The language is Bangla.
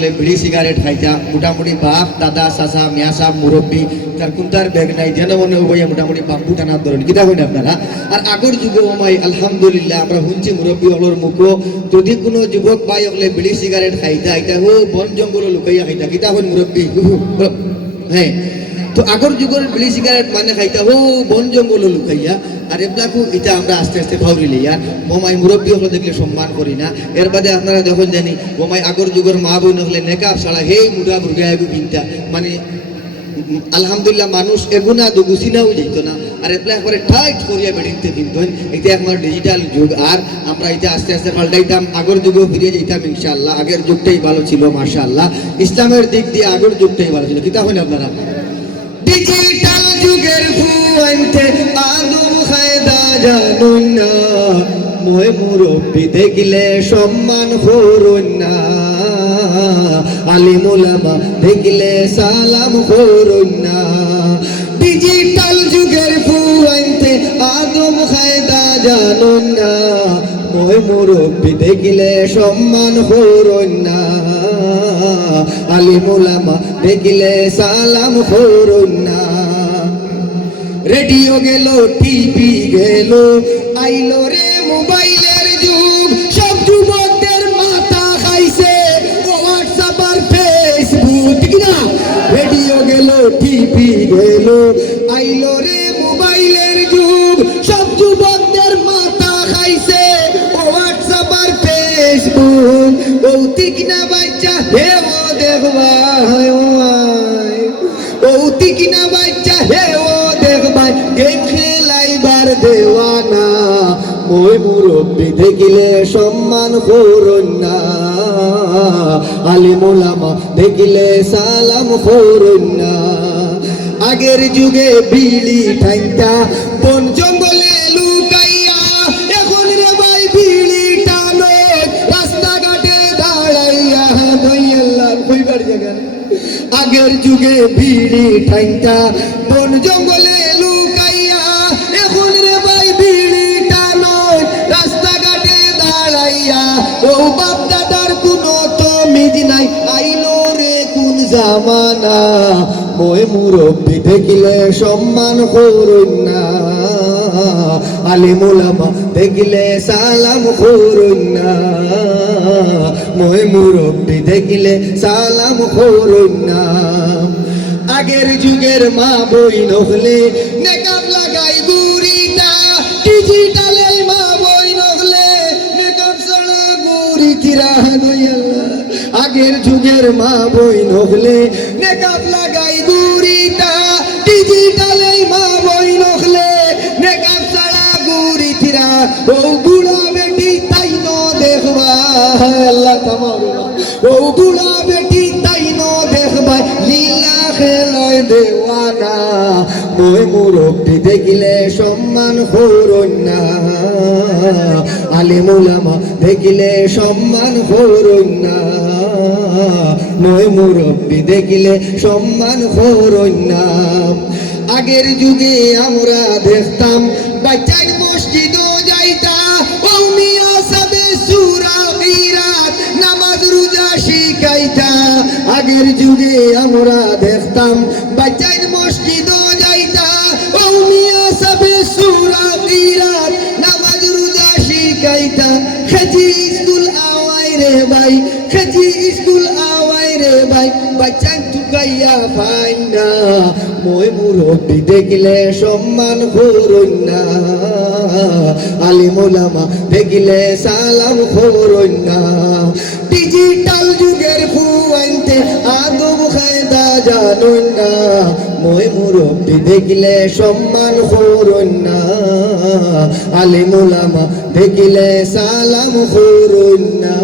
হলে বিড়ি সিগারেট খাইতা মোটামুটি বাপ দাদা চাচা মিয়া সাহ মুরব্বী তার কোনটার ব্যাগ নাই যেন মনে উভয় মোটামুটি বাম্বু টানার ধরেন কিতা কইন আপনারা। আর আগর যুগে ওমাই আলহামদুলিল্লাহ আমরা শুনছি মুরব্বী হলোর মুখো যদি কোনো যুবক ভাই হলে বিড়ি সিগারেট খাইতা এটা হো বন জঙ্গল লুকাইয়া খাইতা কিতা হন মুরব্বী হ্যাঁ। তো আগর যুগের বিড়ি সিগারেট মানে খাইতা হো বন জঙ্গল লুকাইয়া আর এবলাকু এটা আমরা আস্তে আস্তে ফাউরি লই। আর বোমাই মুরব্বী হলে দেখলে সম্মান করি না। এর বাদে আপনারা দেখুন জানি বোমাই আগর যুগের মা বোন হলে নেকাব ছাড়া হে মুঠা মুরগা এগু কিনতা মানে আলহামদুলিল্লাহ মানুষ এগুনা দুগুছিনাও যেত না। আর এগুলা একবারে টাইট করিয়া বেড়িতে কিন্তু এটা একবার ডিজিটাল যুগ। আর আমরা এটা আস্তে আস্তে পাল্টাইতাম আগর যুগেও ফিরে যেতাম ইনশাআল্লাহ। আগের যুগটাই ভালো ছিল মাশাআল্লাহ। ইসলামের দিক দিয়ে আগের যুগটাই ভালো ছিল কিতা হন আপনারা। ডিজিটাল যুগের ফুয়াইতে আদম খায়দা জানুন না মই মুরব্বী দেখলে সম্মান করুন না আলিম উলামা দেখলে সালাম করুন না। ডিজিটাল যুগের ফুয়াইতে আদম খায়দা জানুন না মই মুরব্বী দেখলে সম্মান করুন না আলিম উলামা দেখলে সালাম করুন না। রেডিও গেল টিভি গেল আইলো রে মোবাইলের যুগ সব যুবকদের মাথা খাইছে হোয়াটসঅ্যাপ আর ফেসবুক ঠিক না। রেডিও গেল টিভি গেল আইলো রে মোবাইলের যুগ সব যুবকদের মাথা খাইছে হোয়াটসঅ্যাপ আর ফেসবুক ভৌতিক না বাচ্চা হে ও দেখবা ভৌতিক না বাচ্চা হে ও দেখবা গেম খেলাইবার দেওয়ানা মই মুরব্বী দেখিলে সম্মান করুন না আলিম উলামা দেখিলে সালাম করুন না। আগের যুগে বিড়ি ঠাইতা বন জঙ্গলে লুকাইয়া এখন রে ভাই বিড়ি টানো রাস্তাঘাটে দাঁড়াইয়া দইয়াল্লাহ কইবার জায়গা। আগের যুগে বিড়ি ঠাইতা বন জঙ্গলে লুকাইয়া এখন রে ভাই বিড়ি টানো রাস্তাঘাটে দাঁড়াইয়া ও বাপ দাদার কোনো তমিজ নাই আইলো রে কোন জামানা মই মুরব্বী দেখিলে সম্মান করুন না আলিম উলামা দেখিলে সালাম করুন না মই মুরব্বী দেখিলে সালাম করুন না। আগের যুগের মা বইন হলে নেকাব লাগাই গুরিটা ডিজিটালে মা বইন হলে নেকাব ছাড়া গুরি কিরা দয়াল্লাহ। আগের যুগের মা বইন হলে নেকাব লাগাই গুরিটা ডিজিটালে মা বইন হলে নেকাব ছাড়া গুরি কিরা ও বুড়া বেটি তাই ন দেখবা আল্লাহ তামারুনা ও বুড়া বেটি তাই ন দেখবা লীলা খেলায় দেওয়ানা মই মুরব্বী দেখিলে সম্মান করুন না আলিম উলামা দেখিলে সম্মান করুন না মই মুরব্বী দেখিলে সম্মান করুন না। আগের যুগে আমরা দেখতাম বাচ্চার মসজিদ যাইতা ও মিয়া সাবে সূরা কিরাত নামাজ রোজা শিখাইতা। আগের যুগে আমরা দেখতাম বাচ্চার মসজিদ যাইতা ও মিয়া সাবে সূরা কিরাত নামাজ রোজা শিখাইতা। খেজি স্কুল আওয়াই রে ভাই খেজি স্কুল আওয়াই রে ভাই বাচ্চা টুকাইয়া পাই না মই মুরব্বী দেখিলে সম্মান করুন না আলিম উলামা দেখিলে সালাম করুন না। ডিজিটাল যুগের ফুয়াইতে আদম খায়দা জানুন না মই মুরব্বী দেখিলে সম্মান করুন না আলিম উলামা দেখিলে সালাম করুন না।